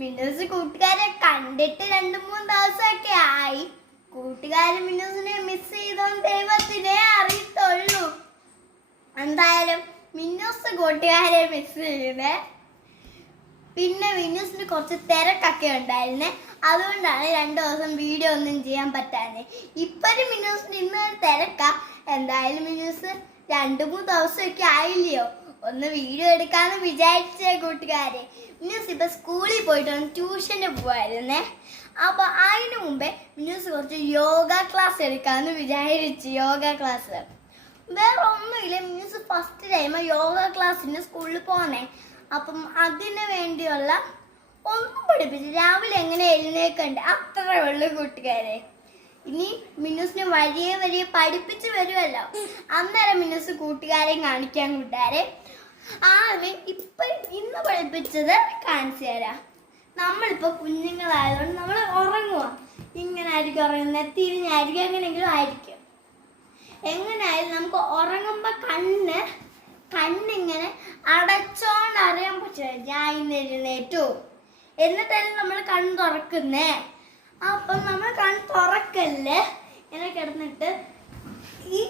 മിന്നൂസ് കൂട്ടുകാരെ കണ്ടിട്ട് 2-3 ദിവസമൊക്കെ ആയി. കൂട്ടുകാരൻ മിന്നൂസിനെ മിസ് ചെയ്തോണ്ട് ദൈവത്തിനെ അറിയത്തുള്ളൂ. എന്തായാലും മിന്നൂസ് കൂട്ടുകാരെ മിസ് ചെയ്തേ. പിന്നെ മിന്നൂസിന് കുറച്ച് തിരക്കൊക്കെ ഉണ്ടായിരുന്നേ, അതുകൊണ്ടാണ് 2 ദിവസം വീഡിയോ ഒന്നും ചെയ്യാൻ പറ്റാതെ. ഇപ്പോഴും മിന്നൂസിന് ഇന്നൊരു തിരക്കാ. എന്തായാലും മിന്നൂസ് 2-3 ദിവസമൊക്കെ ആയില്ലയോ, ഒന്ന് വീഡിയോ എടുക്കാന്ന് വിചാരിച്ചേ കൂട്ടുകാരെ. മിന്നൂസ് ഇപ്പൊ സ്കൂളിൽ പോയിട്ട് ട്യൂഷന് പോവായിരുന്നേ. അപ്പൊ അതിന് മുമ്പേ മിന്നൂസ് കുറച്ച് യോഗ ക്ലാസ് എടുക്കാന്ന് വിചാരിച്ചു. യോഗ ക്ലാസ് വേറെ ഒന്നുമില്ല, മിന്നൂസ് ഫസ്റ്റ് ടൈം യോഗ ക്ലാസ്സിന് സ്കൂളിൽ പോന്നേ. അപ്പം അതിന് വേണ്ടിയുള്ള ഒന്നും പഠിപ്പിച്ചു. രാവിലെ എങ്ങനെ എഴുന്നേക്കണ്ടേ അത്രേ ഉള്ളു കൂട്ടുകാരെ. ഇനി മിന്നൂസിനെ വഴിയെ പഠിപ്പിച്ച് വരുമല്ലോ, അന്നേരം മിന്നൂസ് കൂട്ടുകാരെയും കാണിക്കാൻ കൂട്ടുകാരെ. ഇപ്പൊ ഇന്ന് പഠിപ്പിച്ചത് കാണിച്ചു തരാം. നമ്മളിപ്പോ കുഞ്ഞുങ്ങളായതുകൊണ്ട് നമ്മൾ ഉറങ്ങുക. ഇങ്ങനെ ആയിരിക്കും ഉറങ്ങുന്നത്, തിരിഞ്ഞായിരിക്കും, എങ്ങനെയെങ്കിലും ആയിരിക്കും. എങ്ങനെയായാലും നമുക്ക് ഉറങ്ങുമ്പോ കണ്ണിങ്ങനെ അടച്ചോണ്ട് അറിയാൻ പറ്റില്ല ഞാൻ ഇന്ന് എഴുന്നേറ്റു. എന്നിട്ടാണ് നമ്മൾ കണ്ണ് തുറക്കുന്നേ. അപ്പൊ നമ്മൾ കണ്ണ് തുറക്കല്ലേ, ഇങ്ങനെ കിടന്നിട്ട് ഈ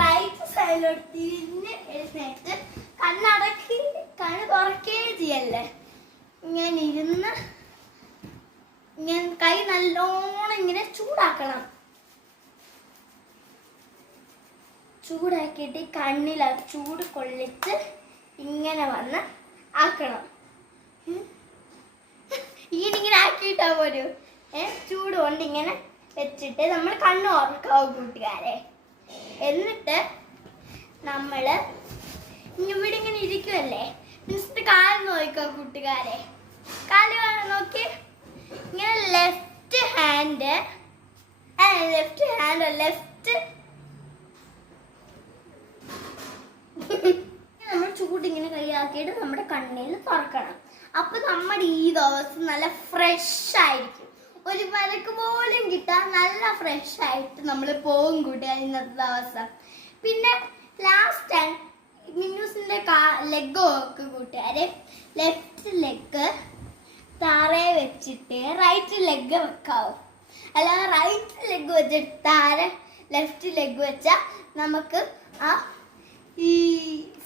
റൈറ്റ് സൈഡിലോട്ട് തിരിഞ്ഞ് എഴുന്നേറ്റ് കണ്ണ് തുറക്കുകയും ചെയ്യല്ലേ. ഇങ്ങനെ ഇരുന്ന് ഇങ്ങനെ കൈ നല്ലോണം ഇങ്ങനെ ചൂടാക്കണം. ചൂടാക്കിയിട്ട് കണ്ണിൽ ആ ചൂട് കൊള്ളിച്ച് ഇങ്ങനെ വന്ന് ആക്കണം. ഇങ്ങനെ ആക്കിയിട്ടാ പോരും. ചൂട് കൊണ്ട് ഇങ്ങനെ വെച്ചിട്ട് നമ്മൾ കണ്ണ് ഉറക്കാവും കൂട്ടുകാരെ. എന്നിട്ട് നമ്മള് ഇവിടെ ഇങ്ങനെ ഇരിക്കുമല്ലേ, മിനിറ്റ് കാല് നോക്കുക കൂട്ടുകാരെ. കാല് നോക്കി ഇങ്ങനെ ലെഫ്റ്റ് നമ്മൾ ചൂടിങ്ങനെ കൈയാക്കിയിട്ട് നമ്മുടെ കണ്ണിൽ തുറക്കണം. അപ്പൊ നമ്മുടെ ഈ ദിവസം നല്ല ഫ്രഷ് ആയിരിക്കും. ഒരു മരക്ക് പോലും കിട്ടാൻ നല്ല ഫ്രഷ് ആയിട്ട് നമ്മൾ പോകും കൂട്ടുകാർ ഇന്നത്തെ ദിവസം. പിന്നെ ലാസ്റ്റ് മിന്നൂസിന്റെ ലെഗ് ഒക്കെ കൂട്ടുകാരെ, ലെഫ്റ്റ് ലെഗ് താഴെ വെച്ചിട്ട് റൈറ്റ് ലെഗ് വെക്കാവും. അല്ലാതെ റൈറ്റ് ലെഗ് വെച്ചിട്ട് താഴെ ലെഫ്റ്റ് ലെഗ് വെച്ചാൽ നമുക്ക് ആ ഈ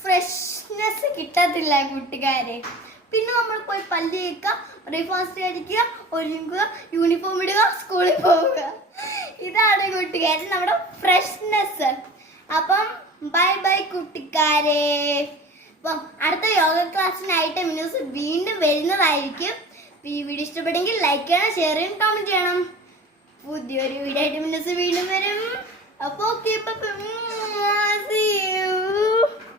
ഫ്രഷ്നെസ് കിട്ടത്തില്ല കൂട്ടുകാരെ. പിന്നെ നമ്മൾ പോയി പല്ല് തേക്കുക, ബ്രേക്ക്ഫാസ്റ്റ് കഴിക്കുക, ഒരുങ്ങുക, യൂണിഫോം ഇടുക, സ്കൂളിൽ പോവുക. ഇതാണ് കൂട്ടുകാരെ നമ്മുടെ ഫ്രഷ്നെസ്. അപ്പം ബൈ കൂട്ടുകാരെ. അപ്പം അടുത്ത യോഗ ക്ലാസ്സിനായിട്ട് മിന്നൂസ് വീണ്ടും വരുന്നതായിരിക്കും. ഈ വീഡിയോ ഇഷ്ടപ്പെട്ടെങ്കിൽ ലൈക്ക് ചെയ്യണം, ഷെയർ ചെയ്യണം, കമന്റ് ചെയ്യണം. പുതിയൊരു വീഡിയോ ആയിട്ട് മിന്നൂസ് വീണ്ടും വരും. അപ്പോൾ